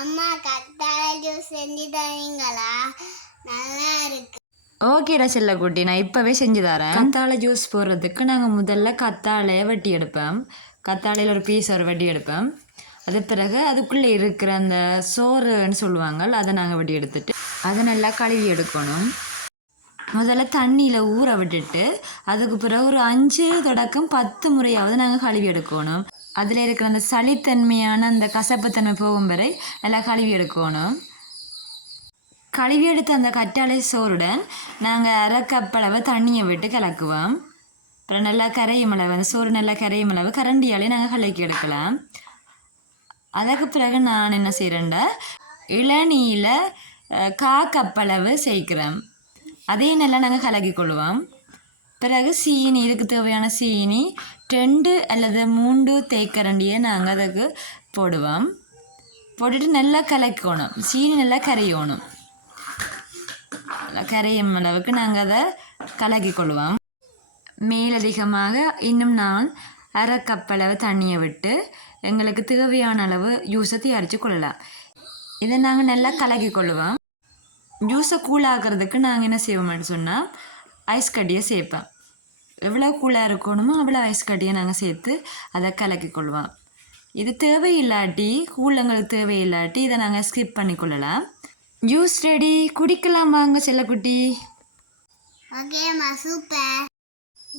அம்மா கத்தாழை ஜூஸ் செஞ்சு தரீங்களா? நல்லா இருக்கு. ஓகேடா செல்லக்குட்டி, நான் இப்போவே செஞ்சு தரேன். கத்தாழை ஜூஸ் போடுறதுக்கு நாங்கள் முதல்ல கத்தாழையை வெட்டி எடுப்போம். கத்தாழையில் ஒரு பீஸ் ஒரு வெட்டி எடுப்போம். அது பிறகு அதுக்குள்ளே இருக்கிற அந்த சோறுன்னு சொல்லுவாங்க, அதை நாங்கள் வெட்டி எடுத்துட்டு அதை நல்லா கழுவி எடுக்கணும். முதல்ல தண்ணியில் ஊற விட்டுட்டு அதுக்கு பிறகு ஒரு 5 தொடக்கம் 10 முறையாவது நாங்கள் கழுவி எடுக்கணும். அதில் இருக்கிற அந்த சளித்தன்மையான அந்த கசப்புத்தன்மை போகும் வரை நல்லா கழுவி எடுக்கணும். கழுவி எடுத்த அந்த கற்றாழை சோறுடன் நாங்கள் அரை கப் அளவு தண்ணியை விட்டு கலக்குவோம். அப்புறம் நல்லா கரையும் அளவு, அந்த சோறு நல்லா கரையும் அளவு கரண்டியாலே நாங்கள் கலக்கி எடுக்கலாம். அதுக்கு பிறகு நான் என்ன செய்கிறேன்டா, இளநீயில் 1/4 கப் அளவு சேர்க்கிறேன். அதையும் நல்லா நாங்கள் கலக்கி கொள்வோம். பிறகு சீனி, இதுக்கு தேவையான சீனி 2 அல்லது 3 தேக்கரண்டியை நாங்கள் அதுக்கு போடுவோம். போட்டுட்டு நல்லா கலக்கணும். சீனி நல்லா கரையணும். கரையும் அளவுக்கு நாங்கள் அதை கலக்கி கொள்வோம். மேலதிகமாக இன்னும் நான் அரை கப் அளவு தண்ணியை விட்டு எங்களுக்கு தேவையான அளவு ஜூஸை தயாரித்து கொள்ளலாம். இதை நாங்கள் நல்லா கலக்கி கொள்வோம். ஜூஸை கூழாக்கிறதுக்கு நாங்கள் என்ன செய்வோம்னு சொன்னால், ஐஸ் கட்டியை சேர்ப்பேன். எவ்வளோ கூழாக இருக்கணுமோ அவ்வளோ ஐஸ் கட்டியை நாங்கள் சேர்த்து அதை கலக்கி கொள்வோம். இது தேவையில்லாட்டி, கூழங்களுக்கு தேவையில்லாட்டி இதை நாங்கள் ஸ்கிப் பண்ணி கொள்ளலாம். ஜூஸ் ரெடி, குடிக்கலாம் வாங்க செல்லக்குட்டி. ஓகேம்மா, சூப்பர்.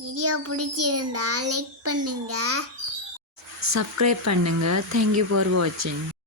வீடியோ பிடிச்சிருந்தா லைக் பண்ணுங்க, சப்ஸ்கிரைப் பண்ணுங்கள். தேங்க்யூ ஃபார் வாட்சிங்.